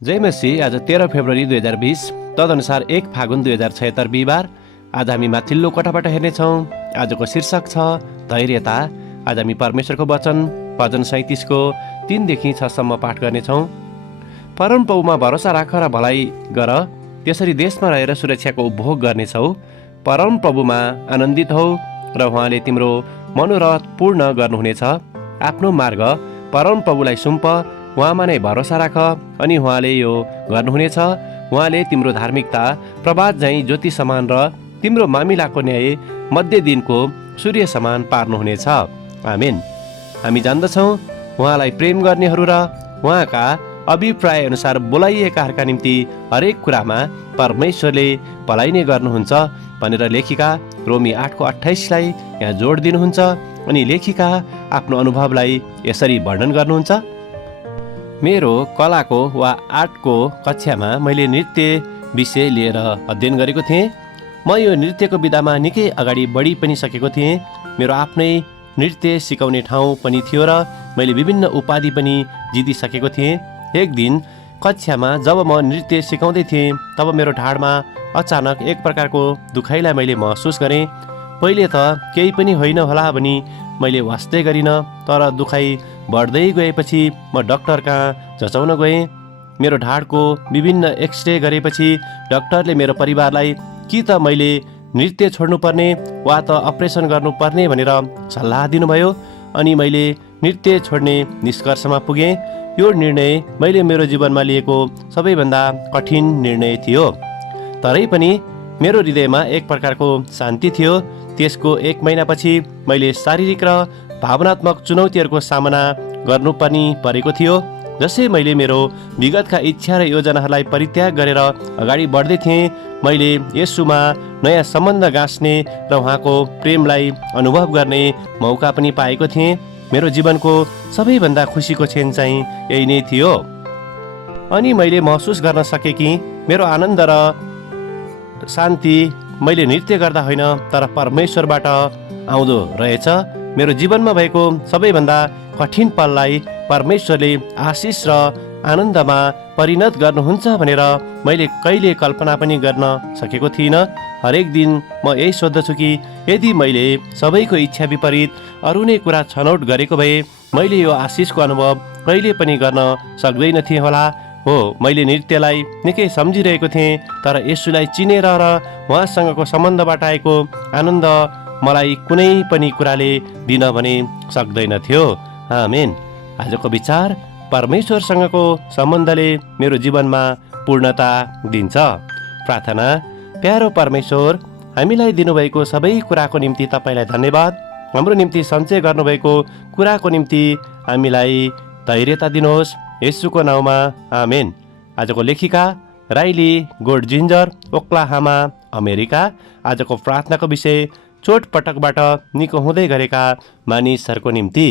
जय मसी। आज 13 फेब्रुअरी 2020 तदनुसार 1 फागुन 2076 बिहिबार। आज हामी माथिल्लो कोठाबाट हेर्नेछौँ। आजको शीर्षक छ धैर्यता। आज हामी परमेश्वरको वचन भजन 37 को 3 देखि 6 सम्म पाठ गर्नेछौँ। परमप्रभुमा भरोसा राख र भलाइ गर, त्यसरी देशमा रहेर सुरक्षाको उपभोग गर्नेछौ। परमप्रभुमा आनन्दित हौ र उहाँले तिम्रो मनोरथ पूर्ण गर्नुहुनेछ। आफ्नो मार्ग परमप्रभुलाई सुम्प, उहाँमा नै भरोसा राख अनि उहाँले यो गर्नुहुनेछ। उहाँले तिम्रो धार्मिकता प्रभात झैँ ज्योति समान र तिम्रो मामिलाको न्याय मध्य दिनको सूर्य समान पार्नुहुनेछ। आमेन। हामी जान्दछौँ उहाँलाई प्रेम गर्नेहरू र उहाँका अभिप्राय अनुसार बोलाइएकाहरूका निम्ति हरेक कुरामा परमेश्वरले भलाइ नै गर्नुहुन्छ भनेर लेखिका रोमी 8:28 यहाँ जोड दिनुहुन्छ। अनि लेखिका आफ्नो अनुभवलाई यसरी वर्णन गर्नुहुन्छ। मेरो कलाको वा आर्टको कक्षामा मैले नृत्य विषय लिएर अध्ययन गरेको थिएँ। म यो नृत्यको विधामा निकै अगाडि बढी पनि सकेको थिएँ। मेरो आफ्नै नृत्य सिकाउने ठाउँ पनि थियो र मैले विभिन्न उपाधि पनि जितिसकेको थिएँ। एक दिन कक्षामा जब म नृत्य सिकाउँदै थिएँ तब मेरो ढाडमा अचानक एक प्रकारको दुखाइलाई मैले महसुस गरेँ। पहिले त केही पनि होइन होला भनी मैले वास्तै गरिनँ, तर दुखाइ बढ्दै गएपछि म डाक्टर कहाँ जचाउन गएँ। मेरो ढाडको विभिन्न एक्सरे गरेपछि डाक्टरले मेरो परिवारलाई कि त मैले नृत्य छोड्नुपर्ने वा त अपरेसन गर्नुपर्ने भनेर सल्लाह दिनुभयो। अनि मैले नृत्य छोड्ने निष्कर्षमा पुगेँ। यो निर्णय मैले मेरो जीवनमा लिएको सबैभन्दा कठिन निर्णय थियो। तरै पनि मेरो हृदयमा एक प्रकारको शान्ति थियो। त्यसको 1 महिनापछि मैले शारीरिक र भावनात्मक चुनौतीहरूको सामना गर्नु पनि परेको थियो। जसै मैले मेरो विगतका इच्छा र योजनाहरूलाई परित्याग गरेर अगाडि बढ्दै थिएँ, मैले येशूमा नयाँ सम्बन्ध गाँच्ने र उहाँको प्रेमलाई अनुभव गर्ने मौका पनि पाएको थिएँ। मेरो जीवनको सबैभन्दा खुसीको क्षण चाहिँ यही नै थियो। अनि मैले महसुस गर्न सकेँ कि मेरो आनन्द र शान्ति मैले नृत्य गर्दा होइन तर परमेश्वरबाट आउँदो रहेछ। मेरो जीवनमा भएको सबैभन्दा कठिन पललाई परमेश्वरले आशिष र आनन्दमा परिणत गर्नुहुन्छ भनेर मैले कहिले कल्पना पनि गर्न सकेको थिइनँ। हरेक दिन म यही सोध्दछु कि यदि मैले सबैको इच्छा विपरीत अरू नै कुरा छनौट गरेको भए मैले यो आशिषको अनुभव कहिले पनि गर्न सक्दैन थिएँ होला। हो, मैले नृत्यलाई निकै सम्झिरहेको थिएँ, तर येशूलाई चिनेर र उहाँसँगको सम्बन्धबाट आएको आनन्द मलाई कुनै पनि कुराले दिन भने सक्दैन थियो। आमेन। आजको विचार, परमेश्वरसँगको सम्बन्धले मेरो जीवनमा पूर्णता दिन्छ। प्रार्थना। प्यारो परमेश्वर, हामीलाई दिनुभएको सबै कुराको निम्ति तपाईँलाई धन्यवाद। हाम्रो निम्ति सञ्चय गर्नुभएको कुराको निम्ति हामीलाई धैर्यता दिनुहोस्, येशूको नाउँमा आमेन। आजको लेखिका राइली गोडजिन्जर, ओक्लाहामा, अमेरिका। आजको प्रार्थनाको विषय चोटपटकबाट निको हुँदै गरेका मानिसहरूको निम्ति।